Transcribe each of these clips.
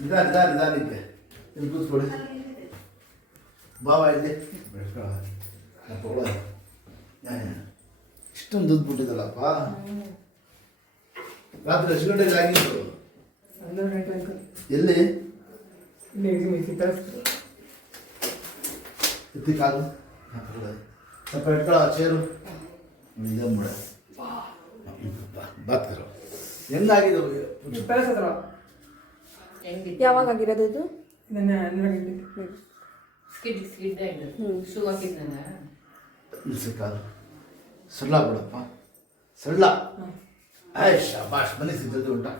ನಿಧಾನಕ್ಕೆ ಇಲ್ಲಿ ಕೂತ್ಕೊಳ್ಳಿ. ಬಾವ ಇಲ್ಲಿ ತಗೊಳ. ಇಷ್ಟೊಂದು ದುಡ್ಡು ಬಿಟ್ಟಿದ್ದಲ್ಲಪ್ಪ. ರಾತ್ರಿ ಎಷ್ಟು ಗಂಟೆಗೆ ಆಗಿತ್ತು? ಎಲ್ಲಿ ಎತ್ತಿ ಕಾಲು ಸ್ವಲ್ಪ ಇಟ್ಕೊಳ್ಳೋ ಚೇರು ಇದೆ ಮಾಡ. ಬಾತ್ ಕರೋ ಹೆಂಗಾಗಿದೆ? ಯಾವಾಗ ಆಗಿರೋದು ಇದು? ಕಾಲು ಸರಳ ಬಿಡಪ್ಪ, ಸರಳ. ಆಯ್ ಶಾಬಾಷ್, ಮನೆ ಸಿದ್ಧತೆ ಉಂಟಾ?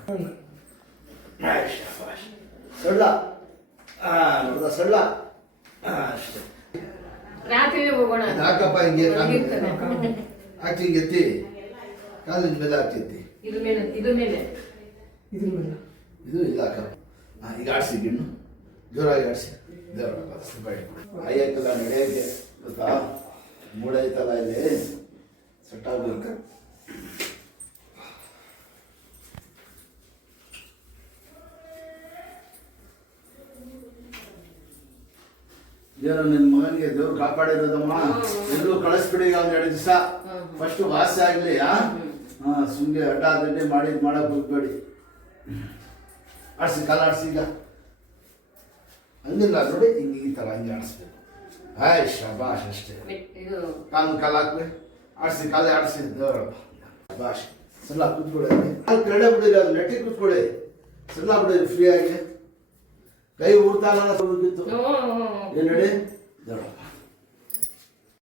ಆಯ್ ಶಾಬಾಷ್, ಸರಳ. ನೋಡ್ದ ಸರಳ. ಅಷ್ಟೇ ಹಾಕಪ್ಪ, ಹಿಂಗೆ ಹಾಕಿ ಹಿಂಗೆ ಎತ್ತಿ ಕಾಲಿನ ಮೇಲೆ ಹಾಕ್ತಿ. ಇದು ಇಲ್ಲ ಹಾಕಪ್ಪ. ಈಗ ಆಡಿಸಿ ಗಿಣ್ಣು ಜೋರಾಗಿ ಆಡಿಸಿ. ಅಯ್ಯಕ್ಕಲ್ಲ ನಡೆಯೋಕ್ಕೆ ಗೊತ್ತಾ? ಮೂಡ ಐತಲ್ಲ ಇಲ್ಲಿ ಸೆಟ್ ಆಗ್ಬೇಕು. ಏನೋ ನಿನ್ನ ಮಗನಿಗೆ ದೇವ್ರು ಕಾಪಾಡಿರೋದಮ್ಮ. ಎಲ್ಲೂ ಕಳಿಸ್ಬಿಡಿ ಒಂದ್ 2 ದಿವಸ. ಫಸ್ಟ್ ವಾಸಿ ಆಗ್ಲಿ. ಸುಮ್ಗೆ ಅಡ್ಡ ಅಡ್ಡೆ ಮಾಡಕ್ ಹೋಗ್ಬೇಡಿ. ಆಡಿಸಿ, ಕಾಲು ಆಡಿಸಿ. ಈಗ ಹಂಗಿಲ್ಲ ನೋಡಿ, ಹಿಂಗೆ ಈ ಥರ ಹಿಂಗೆ ಆಡಿಸ್ಬೇಕು. ಆಯ್ ಶಾಬಾಷ್, ಅಷ್ಟೇ. ಕಾಲು ಹಾಕ್ಬೇಕು. ಆಡಿಸಿ, ಕಾಲೇ ಆಡಿಸಿ. ದೇವರಪ್ಪ ಭಾಷ್. ಸಲ್ಲ ಕೂತ್ಕೊಳ್ಳಿ. ಕಾಲು ಕೆರಡೆ ಬಿಡಿರಿ, ಅದು ನೆಟ್ಟಿ ಕೂತ್ಕೊಳ್ಳಿ. ಸಲ್ಲ ಬಿಡಿರಿ ಫ್ರೀ ಆಗಿ. ಕೈ ಊರ್ತಾನ ಏನ್ ನಡಿ ದೇವರಪ್ಪ.